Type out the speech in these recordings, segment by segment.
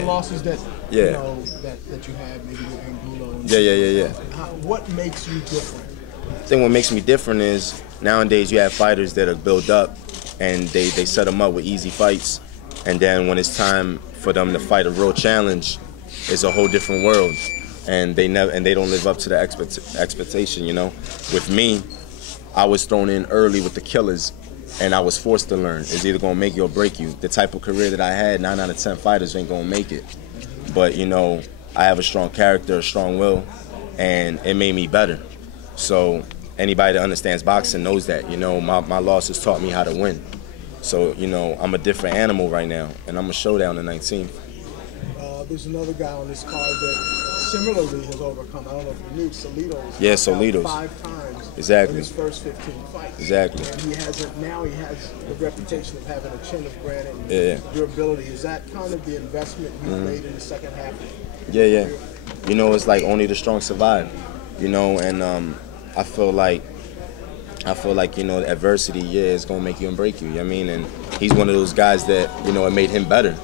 The losses that you know that you had, maybe with Angulo. Yeah. What makes you different? I think what makes me different is nowadays you have fighters that are built up and they set them up with easy fights, and then when it's time for them to fight a real challenge, it's a whole different world, and they don't live up to the expectation. You know, with me, I was thrown in early with the killers, and I was forced to learn. It's either gonna make you or break you. The type of career that I had, 9 out of 10 fighters ain't gonna make it. But you know, I have a strong character, a strong will, and it made me better. So anybody that understands boxing knows that. You know, my losses taught me how to win. So you know, I'm a different animal right now, and I'm a showdown the 19th. There's another guy on this card that similarly has overcome. I don't know if you knew Salido's. Yeah, Salido's 5 times. Exactly. In his first 15 fights. Exactly. And he has the reputation of having a chin of granite and Yeah. durability. Is that kind of the investment you made in the second half? Yeah. You know, it's like only the strong survive. You know, and I feel like you know, adversity, it's gonna make you and break you. You know what I mean? And he's one of those guys that, you know, it made him better.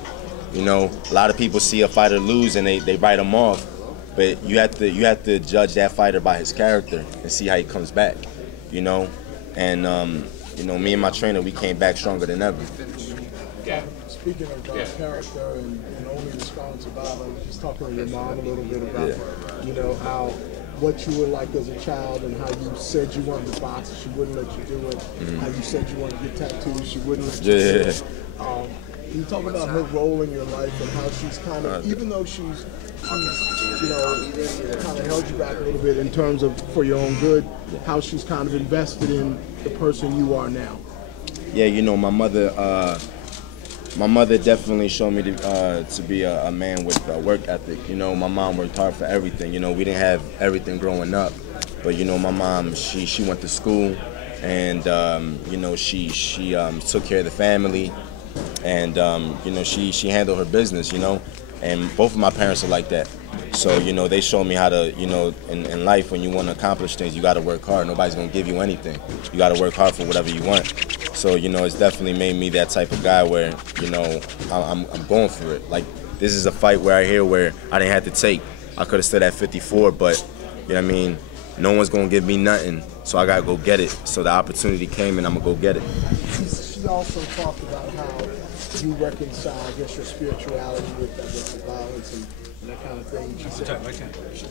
You know, a lot of people see a fighter lose and they write him off, but you have to judge that fighter by his character and see how he comes back. You know, and you know, me and my trainer, we came back stronger than ever. Speaking of character and only response about, I was just talking to your mom a little bit about, you know, how what you were like as a child and how you said you wanted to box, she wouldn't let you do it. How you said you wanted to get tattoos, she wouldn't let you do it. Can you talk about her role in your life and how she's kind of, even though she's you know, kind of held you back a little bit in terms of for your own good, how she's kind of invested in the person you are now? Yeah, you know, my mother definitely showed me to be a man with work ethic. You know, my mom worked hard for everything. You know, we didn't have everything growing up, but you know, my mom, she went to school, and you know, she took care of the family, and you know, she handled her business. You know, and both of my parents are like that. So you know, they showed me how to, you know, in life, when you want to accomplish things, you got to work hard. Nobody's gonna give you anything. You got to work hard for whatever you want. So, you know, it's definitely made me that type of guy where, you know, I'm going for it. Like, this is a fight where I didn't have to take. I could have stood at 54, but, you know what I mean, no one's going to give me nothing, so I got to go get it. So the opportunity came, and I'm going to go get it. She also talked about how you reconcile, I guess, your spirituality with, I guess, the violence and that kind of thing. She said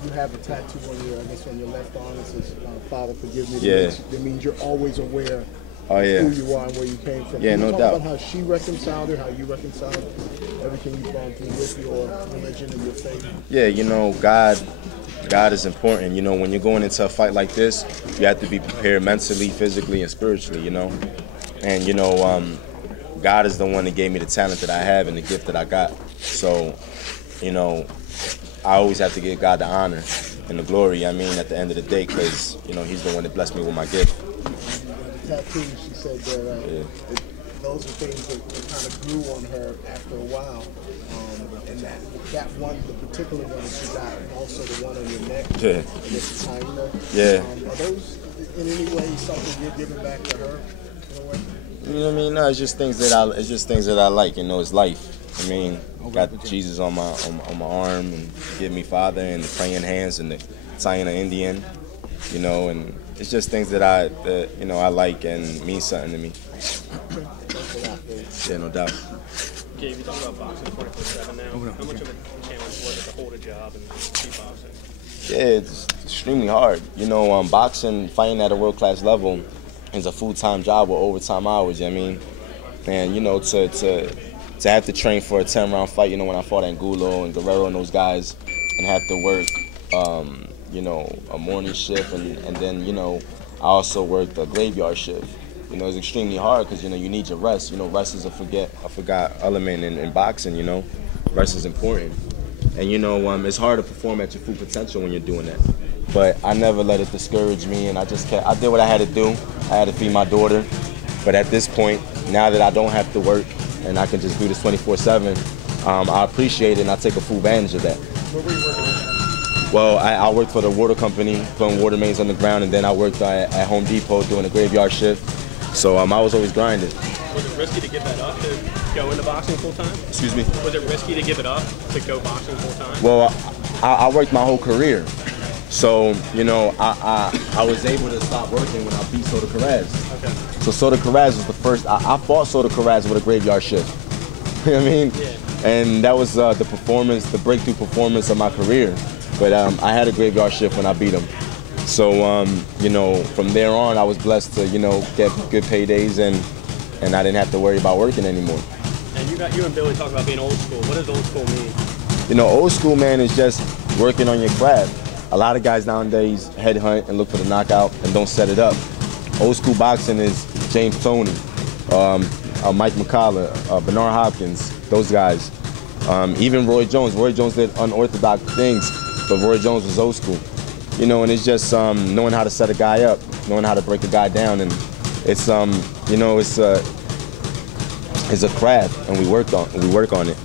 you have a tattoo on your left arm that says, Father, forgive me. Yeah. That means you're always aware who you are and where you came from. Yeah, Can you no talk doubt. about how she reconciled it, how you reconciled everything you've gone through with your religion and your faith? Yeah, you know, God is important. You know, when you're going into a fight like this, you have to be prepared mentally, physically, and spiritually, you know. And, you know, God is the one that gave me the talent that I have and the gift that I got. So, you know, I always have to give God the honor and the glory, I mean, at the end of the day, because, you know, he's the one that blessed me with my gift. Tattoos, she said that those are things that kind of grew on her after a while, and that one, the particular one that you got, and also the one on your neck, I guess the Taina. Are those in any way something you're giving back to her in a way? You know what I mean? No, it's just things that I like. You know, it's life. I mean, got Jesus on my arm, and give me Father, and the praying hands, and the Taina Indian. You know, and it's just things that you know, I like and mean something to me. Yeah, no doubt. Gabe, you talk about boxing 24/7 now. How much of a challenge was it to hold a job and keep boxing? Yeah, it's extremely hard. You know, boxing, fighting at a world-class level is a full-time job with overtime hours, you know what I mean? And, you know, to have to train for a 10-round fight, you know, when I fought Angulo and Guerrero and those guys, and have to work, you know, a morning shift, and then, you know, I also worked a graveyard shift. You know, it's extremely hard because, you know, you need your rest. You know, rest is a forgot element in boxing, you know. Rest is important. And, you know, it's hard to perform at your full potential when you're doing that. But I never let it discourage me, and I did what I had to do. I had to feed my daughter. But at this point, now that I don't have to work and I can just do this 24/7, I appreciate it, and I take a full advantage of that. Where were you working at? Well, I worked for the water company, putting water mains on the ground, and then I worked at Home Depot doing a graveyard shift. So I was always grinding. Was it risky to give that up? go into boxing full time? Excuse me? Was it risky to give it up to go boxing full time? Well, I worked my whole career. So, you know, I was able to stop working when I beat Soto Carrez. Okay. So Soto Carrez was the first, I fought Soto Carrez with a graveyard shift. You know what I mean? Yeah. And that was the performance, the breakthrough performance of my career. But I had a graveyard shift when I beat him. So, you know, from there on, I was blessed to, you know, get good paydays and I didn't have to worry about working anymore. And you and Billy talk about being old school. What does old school mean? You know, old school, man, is just working on your craft. A lot of guys nowadays headhunt and look for the knockout and don't set it up. Old school boxing is James Toney, Mike McCullough, Bernard Hopkins, those guys. Even Roy Jones. Roy Jones did unorthodox things, but Roy Jones was old school. You know, and it's just knowing how to set a guy up, knowing how to break a guy down, and it's you know, it's a craft, and we work on it.